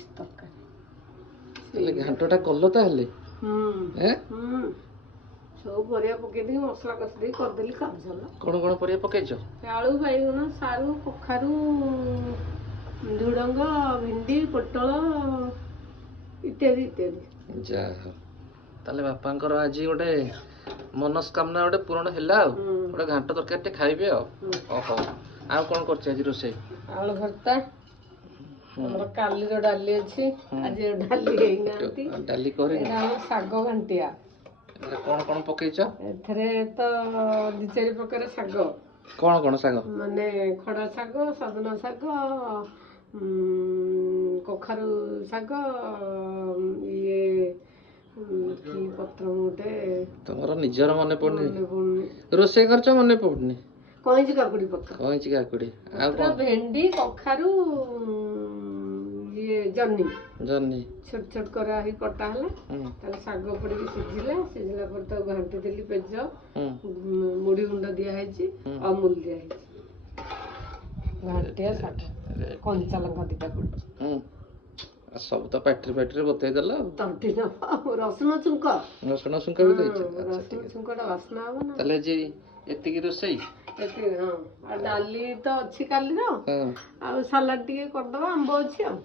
Mix ତରକାରୀ। ତାହେଲେ ଘାଣ୍ଟଟା କଲ ତାହେଲେ? ସବୁ ପରିବା ପକେଇ ଦେଇକି ମସଲା କଷି ଦେଇକି କରିଦେଲି କାମ ସରିଲା। କଣ କଣ ପରିବା ପକେଇଛ? ଆଳୁ, ବାଇଗଣ, ସାରୁ, କଖାରୁ, ଝୁଡଙ୍ଗ, ଭେଣ୍ଡି, ପୋଟଳ ଇତ୍ୟାଦି ଇତ୍ୟାଦି। ଯାହା ହଉ ତାହେଲେ ବାପାଙ୍କର ଆଜି ଗୋଟେ ମନସ୍କାମନା ଗୋଟେ ପୂରଣ ହେଲା ଆଉ। ଗୋଟେ ଘାଣ୍ଟ ତରକାରୀ ଟେ ଖାଇବେ ଆଉ। ଓହୋ ଆଉ କଣ କରୁଛ ଆଜି ରୋଷେଇ? ଆଳୁ ଭର୍ତ୍ତା, ଆମର କାଲିର ଡାଲି ଅଛି, ଆଜି ଡାଲି ହେଇନାହାନ୍ତି। ଡାଲି କରିନି? ଏଇଟା ଆମର ଶାଗ ଘାଣ୍ଟିଆ। କଣ କଣ ପକେଇଛ? ଏଥିରେ ତ 2-4 ପ୍ରକାର ଶାଗ। କଣ କଣ ଶାଗ? ମାନେ ଖଡ଼ା ଶାଗ, ସଜନା ଶାଗ, କଖାରୁ ଶାଗ, ଇଏ କି ପତ୍ର ଗୋଟେ ତମର ନିଜର ମନେ ପଡୁନି? ରୋଷେଇ କରିଛ ମନେ ପଡୁନି? କଇଁଚି କାକୁଡି ପତ୍ର। କଇଁଚି କାକୁଡି ଆଉ କଣ? ଭେଣ୍ଡି, କଖାରୁ, ଇଏ ଜହ୍ନି ଛୋଟ ଛୋଟ କରା ହେଇ କଟା ହେଲା। ତାପରେ ଶାଗ ପଡିକି ସିଝିଲା ପରେ ତାକୁ ଘାଣ୍ଟି ଦେଲି। ପେଜ, ମୁଢି ଗୁଣ୍ଡ ଦିଆ ହେଇଛି, ଅମୁଲ ଦିଆ ହେଇଛି। ଘାଣ୍ଟିଆ ଶାଗ, କଞ୍ଚା ଲଙ୍କା 2ଟା ପଡିଛି। ସବୁ ତ ପାଟିରେ ବତେଇ ଦେଲ। ରସୁଣ ଛୁଙ୍କ ବି ଦେଇଛ? ରସୁଣ ଛୁଙ୍କଟା ବାସ୍ନା ହବ ନା। ତାହେଲେ ଆଜି ଏତିକି ରୋଷେଇ? ଏତିକି। ଆଉ ଡାଲି ତ ଅଛି କାଲିର, ଆଉ ସାଲାଡ ଟିକେ କରିଦବା, ଆମ୍ବ ଅଛି ଆଉ।